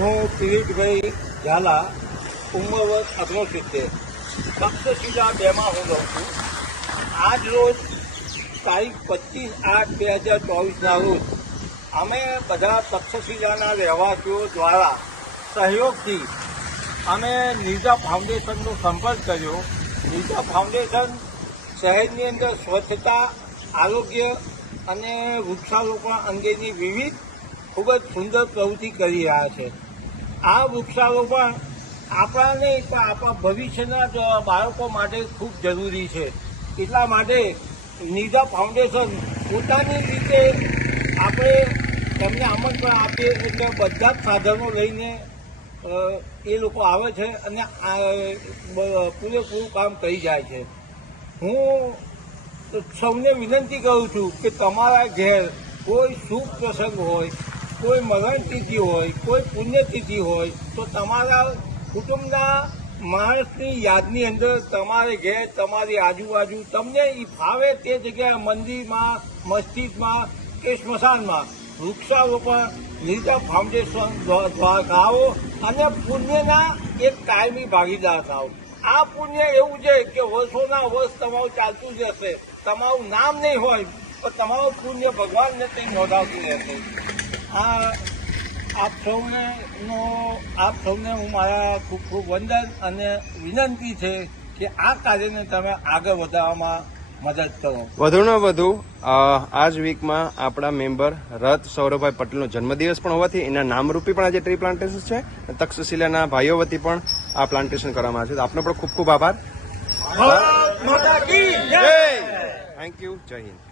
હું કિરીટભાઈ ઝાલા, ઉંમર વર્ષ 69, તક્ષશિલા 2માં હું રહું છું. આજ રોજ તારીખ 25/8/2024ના રોજ અમે બધા તક્ષશિલાના રહેવાસીઓ દ્વારા સહયોગથી અમે નિર્જા ફાઉન્ડેશનનો સંપર્ક કર્યો. નિર્જા ફાઉન્ડેશન શહેરની અંદર સ્વચ્છતા, આરોગ્ય અને વૃક્ષારોપણ અંગેની વિવિધ ખૂબ જ સુંદર પ્રવૃત્તિ કરી રહ્યા છે. આ વૃક્ષારોપણ આપણા નહીં પણ આપણા ભવિષ્યના બાળકો માટે ખૂબ જરૂરી છે. એટલા માટે નિર્જા ફાઉન્ડેશન પોતાની રીતે આપણે એમને આમંત્રણ આપીએ એટલે બધા જ સાધનો લઈને એ લોકો આવે છે અને પૂરેપૂરું કામ કરી જાય છે. હું સૌને વિનંતી કરું છું કે તમારા ઘેર કોઈ શુભ પ્રસંગ હોય, કોઈ મરણતિથિ હોય, કોઈ પુણ્યતિથિ હોય તો તમારા કુટુંબના માણસની યાદની અંદર તમારે ઘેર, તમારી આજુબાજુ તમને એ ફાવે તે જગ્યાએ મંદિરમાં, મસ્જિદમાં કે સ્મશાનમાં વૃક્ષારોપણ નિર્જા ફાઉન્ડેશન દ્વારા કરાવો અને પુણ્યના એક કાયમી ભાગીદાર થાવ. આ પુણ્ય એવું છે કે વર્ષોના વર્ષ તમારું ચાલતું જ રહેશે. તમારું નામ નહીં હોય પણ તમારું પુણ્ય ભગવાનને કંઈ નોંધાવતું રહેશે. આપ સૌને હું મારા ખૂબ ખૂબ વંદન અને વિનંતી છે કે આ કાર્યને તમે આગળ વધારવામાં મદદ કરો. વધુને વધુ આ જ વીકમાં આપણા મેમ્બર રથ સૌરભભાઈ પટેલનો જન્મદિવસ પણ હોવાથી એના નામરૂપી પણ આજે ટ્રી પ્લાન્ટેશન છે. તક્ષશિલાના ભાઈઓ વતી પણ આ પ્લાન્ટેશન કરવામાં આવે છે. આપનો પણ ખૂબ ખૂબ આભાર. Thank you. જય હિન્દ.